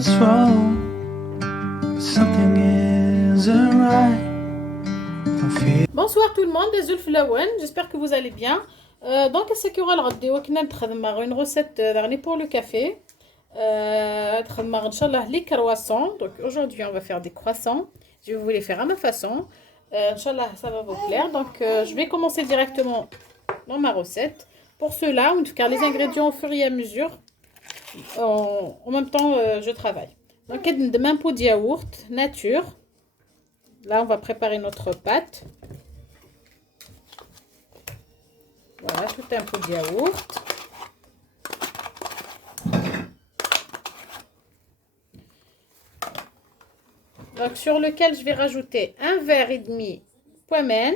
what's wrong. Something isn't right. Bonsoir tout le monde, Zulf Lawen, j'espère que vous allez bien. Donc, c'est qu'il y aura une recette pour le café. Les croissants. Donc, aujourd'hui, on va faire des croissants. Je vais vous les faire à ma façon. Inch'Allah, ça va vous plaire. Donc, je vais commencer directement dans ma recette. Pour cela, on va faire les ingrédients au fur et à mesure. En même temps, je travaille. Donc, un pot de yaourt nature. Là, on va préparer notre pâte. Voilà, tout un pot de yaourt. Donc, sur lequel je vais rajouter un verre et demi poimen,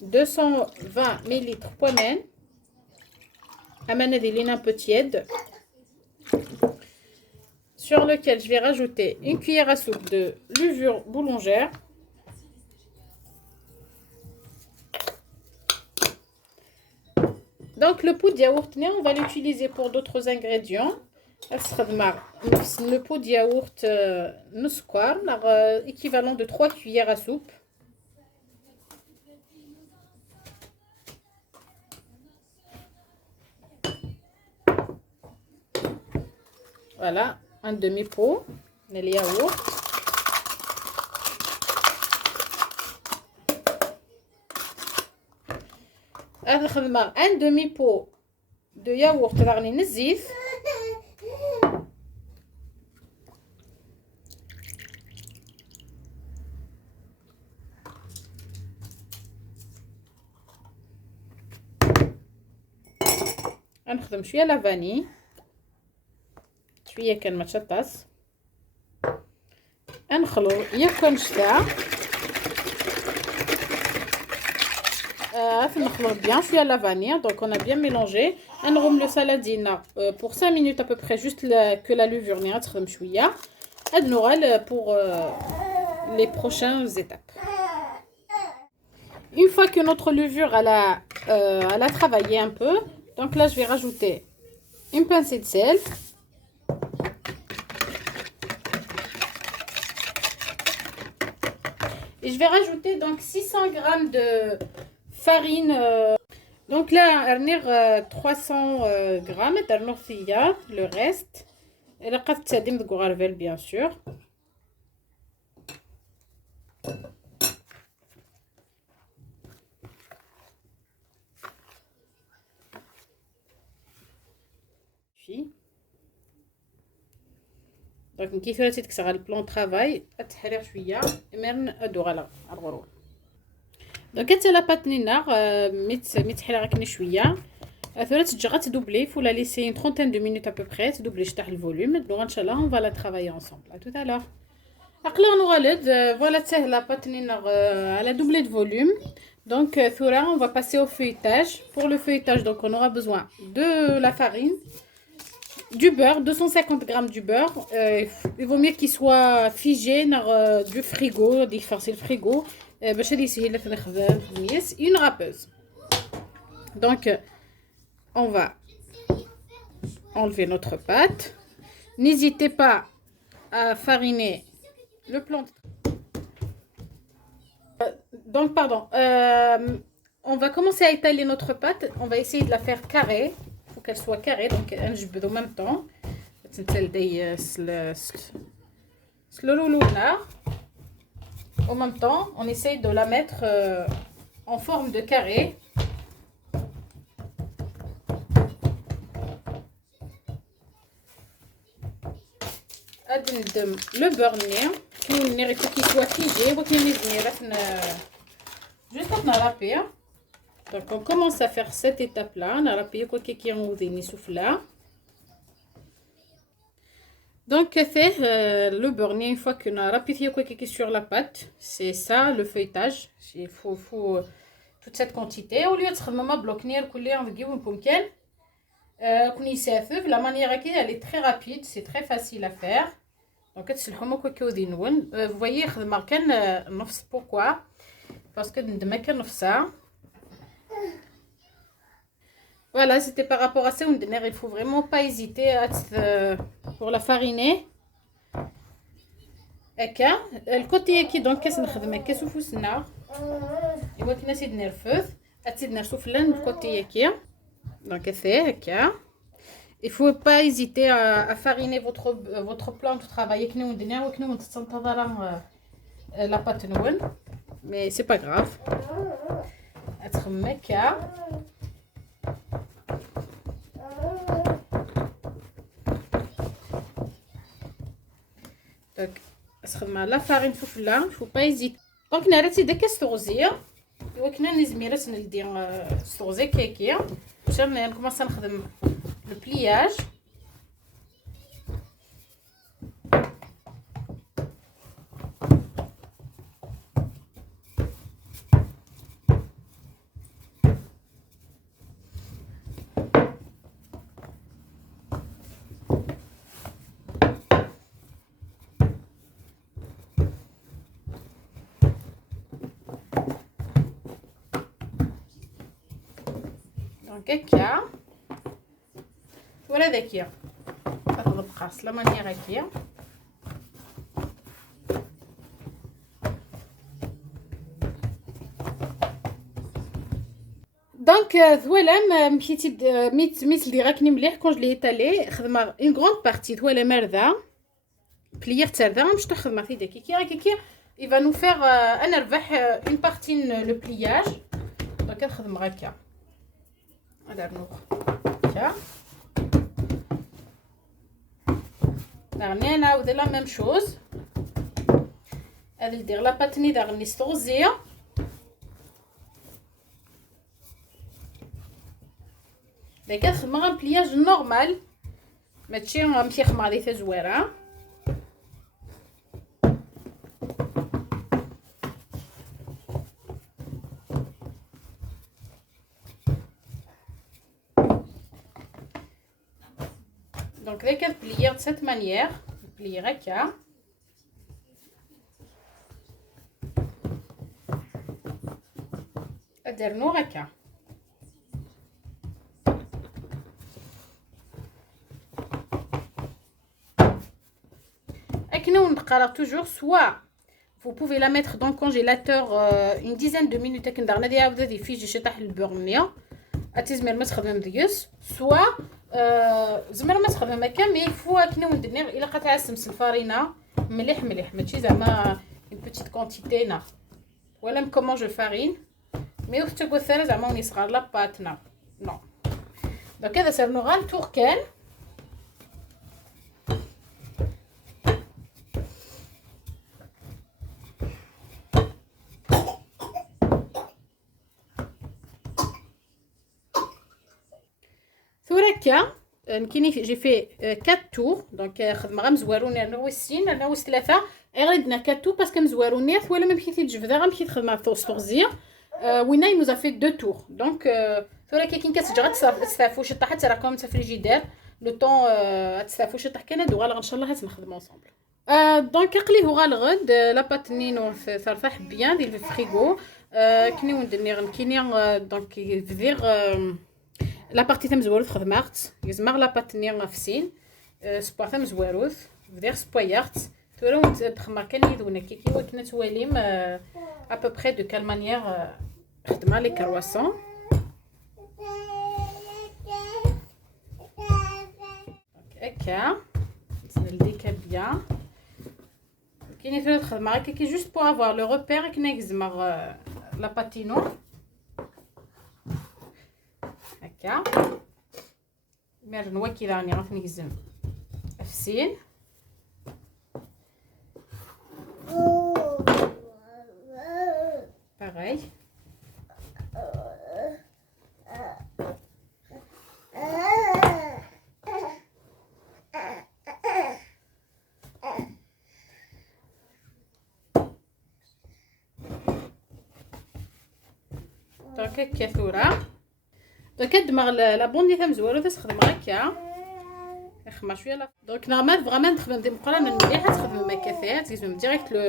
220 ml poimen, amanadéline un peu tiède, sur lequel je vais rajouter une cuillère à soupe de levure boulangère, donc le pot de yaourt, on va l'utiliser pour d'autres ingrédients. Le pot de yaourt équivalent de 3 cuillères à soupe. Voilà, un demi-pot de yaourt. Un demi-pot de yaourt راني نزيف. نخدم شويه لافاني، شويه كان ما تشطاس، نخلو يكون شتا نخلط bien شويه la vanille. Donc on a bien mélangé. On roule le saladine pour 5 minutes à peu près, juste que la levure n'est pas شويه. Pour les prochaines étapes. Une fois que notre levure elle a travaillé un peu, donc là je vais rajouter une pincée de sel. Et je vais rajouter donc 600 g de farine. Donc là, on a 300 g de le reste. Et la pâte de gourarvel, bien sûr. Donc, كيف رأيت كسر le plan de travail أتحرق شوية من أدور على الغرور. Donc حتى لا pâte نينا متحرق شوية. ثورة تجي تدوبلي faut la laisser une trentaine de minutes à peu près تدوبلي تحت الفوليوم. Donc inchallah on va la travailler ensemble. À tout à l'heure. أقلع نغلد voilà تسهل la pâte نينا à la doublée de volume. Donc ثورة on va passer au feuilletage. Pour le feuilletage donc on aura besoin de la farine, du beurre, 250 g du beurre. Il vaut mieux qu'il soit figé du frigo, d'effacer le frigo. Une râpeuse. Donc on va enlever notre pâte. N'hésitez pas à fariner le plan. Donc pardon, on va commencer à étaler notre pâte. On va essayer de la faire carrée. Il faut qu'elle soit carrée, donc نجبد en même temps. En même temps, on essaye de la mettre en forme de carré. Le beurre il faut qu'il soit figé. Juste on a râpé. Donc on commence à faire cette étape là. On a râpé quoi qui en haut des souffla. Donc fait le beurre une fois qu'on a râpé quoi qui sur la pâte. C'est ça le feuilletage. Il faut toute cette quantité. Au lieu de se maman bloquer le couler en vigueur pour lequel la manière elle est très rapide, c'est très facile à faire. Donc vous voyez pourquoi? Parce que de ça. Voilà, c'était par rapport à ça. Il faut vraiment pas hésiter pour la fariner. هكا الكوتيه كي دونك كنخدم هكا شوفوا سنا ايوا كنا سيد نرفث تزيد نرسو فلان الكوتيه كي دونك فيه هكا. Il faut pas hésiter à fariner votre plan de travail كنا ندير وكنا نتنتظر la pâte نون mais c'est pas grave. تخمم هكا دونك اسخدم لا فارين فوفلا فو با يزيد دونك نارتي داك السطوزيه ايوا كنا نزميرات ندير السطوزيه كيكيه باش نكومونس نخدم لو بلياج. دونك هكا ولا داكيا كتبقى لا مانيير هكايا. دونك ثوالا مشيتي ميت لي راكني مليح كون جلي ايطالي خدمه اون غروند بارتي ثوالا مرضى بليير ترضى باش تخدم في داكي كي il va nous faire انا ربح اون بارتي لو بلياج دونك نخدم هكا ندير هكا داغني نعاود لا ميم شوز هادي ندير لا باتني داغني ستوزيه داك نخدم غير بلياج نورمال ماشي غنمشي خدمه غادي حتى زويره. دونك داك البليير د سات مانيير البليير هكا اديرنو هكا اكنو نقرا توجور سوا vous pouvez la mettre dans le congélateur une dizaine de minutes هكا ندير نادي عاود يفيجي شي طاح البورنيه اتزمر ما تخدم ديوس سوا زعما ما تخدم هكا مي فو كنا ندير الا قطعسمس الفارينه مليح ماشي زعما اون بيتيت كونتيتي نا ولا كومون جو فارين مي وقت كوثر زعما وني صغار لا باتنا نو. دونك هذا صرنا غير تور كان ثوركا كاين جي في 4 تور دونك خدمه غير مزواروني انا وسين انا وس 3 غيردنا 4 تور باسكو مزواروني ولا ما مشيتي تجبدها غنمشي تخدم طوزيه وينا يموزا في 2 تور دونك ثوركا كاين كتجي غتستافو شي طاحت راكم في الفريجيدير لو طون تستافو شي طاح كان هادو غير ان شاء الله نخدمو انصامبل. دونك قليه غالغد لا باتنينو ترتاح بيان ديال الفريغو كني وندير كاينين دونك فيغ لا بارتي تاع مزواروث خدمات يزمر لا باتني فسين سبور تاع مزواروث فدير سبويارت تورو تخمر كان يدونا كيكي وكنا تواليم ا بو بري دو كال مانيير خدمه لي كرواسون هكا نسنديكا بيان كاين ثلاث خدمه كيكي جوست بور افوار لو روبير كنا يزمر لا باتينو هكا مير نوكي راني غنقزم افسين باغي دونك هكا ثوره دونك كدمغ لا بوندي تاع مزوالو تخدم هكا نخمر شويه لا دونك نورمال فريمون نخدم دي مقرانه مليحه تخدم مكافات تيزم ديريكت لو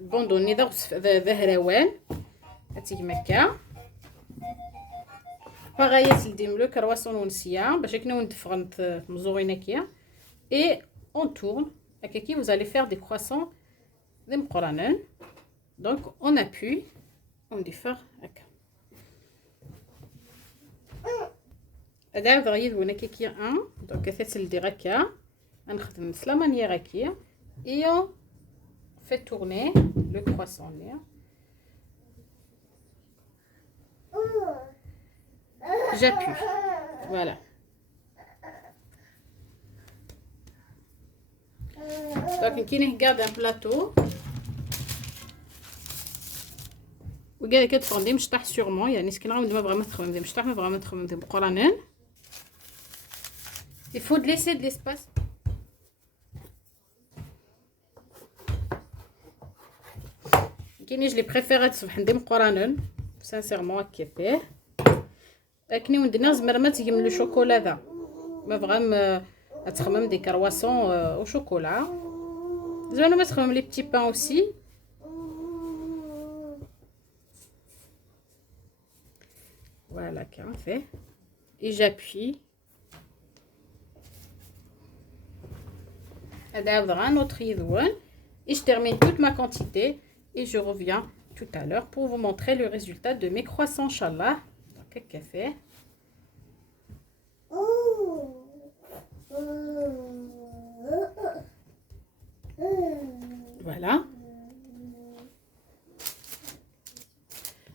البوندوني ذا هراوان هاتي هكا باغي تلديم لو كرواسون ونسيه باش كنا ندفغن مزورين هكايا اي اون تورن هكا كي vous allez faire des croissants دي مقرانين دونك اون ابوي وندير هكا هذا غادي يدونا كي ان دونك كتلدي هكا غنخدم نفس لا مانيير هكايا اي اون في تورني لو كرواسون j'appuie voilà donc كي نقاد ان بلاطو وكاع كتفرندي مشطح سورمون يعني سكن غا ما بغا ما تخمم دي مشطح ما بغا ما تخمم دي بقرانين il faut laisser de l'espace كاين اللي بريفير تصبح ندير مقرانين سانسيرمون هكا فيه لكن ندير زعما ما تيجم لو شوكولا ذا ما بغا تخمم دي كرواسون او شوكولا زعما ما تخمم لي بتي بان اوسي voilà كان فيه et j'appuie هذا عاود غا نوتر يذون et je termine toute ma quantité et je reviens tout à l'heure pour vous montrer le résultat de mes croissants inchallah donc هكا فيه voilà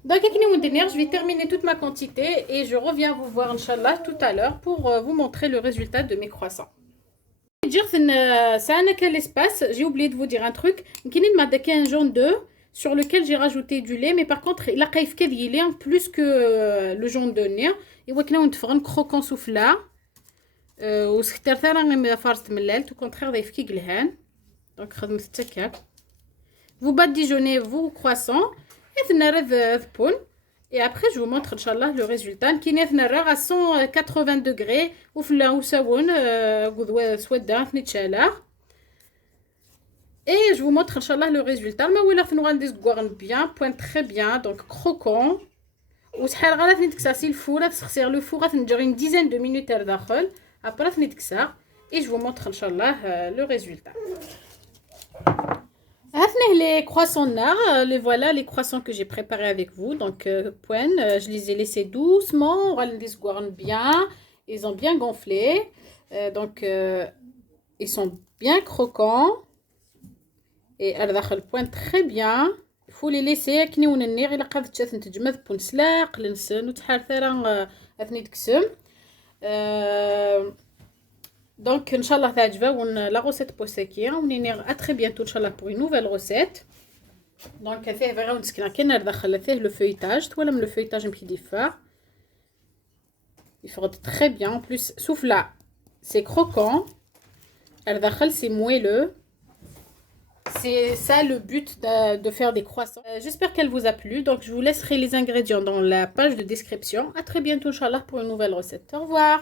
donc je vais terminer toute ma quantité et je reviens vous voir inchallah tout à l'heure pour vous montrer le résultat de mes croissants. Ça n'a quel espace, j'ai oublié de vous dire un truc, un jaune d'œuf sur lequel j'ai rajouté du lait, mais par contre il a il est plus que le jaune de nez et on va un croquant soufflé ou سختار ثاني غير فارست من الليل تو كونترير ضيف كي قلهان دونك خدمت حتى هكاك vous badigeonnez vos croissants et ذبون et après je vous montre inchallah le résultat كاين ثنرا à 180 degrés وفلا وساون غدوه سودا نتشالا et je vous montre inchallah le résultat ما ولا فنو غندير كوغن بيان بوين تري بيان دونك كروكون وشحال غادي نتكساسي الفور تسخسير لو فور غتنجري 10 de minutes داخل après نتكسا et je vous montre inchallah le résultat. Les croissants les voilà les croissants que j'ai préparés avec vous donc je les ai laissés doucement on va les goûter bien ils ont bien gonflé donc ils sont bien croquants et elle داخل point très bien il faut les laisser كنيون النير الا قادت تنتجمد بونسلاق لنسن وتحال ثرا اثني تكسم donc inchallah تعجبوا la recette بوسكيه ونير à très bientôt inchallah pour une nouvelle recette donc فيه فيغا نسكنا كاين داخل فيه le feuilletage ولا من le feuilletage مكي يدفع il frotte très bien en plus souffla c'est croquant elle داخل c'est moelleux. C'est ça le but de faire des croissants. J'espère qu'elle vous a plu. Donc je vous laisserai les ingrédients dans la page de description. À très bientôt inchallah pour une nouvelle recette. Au revoir.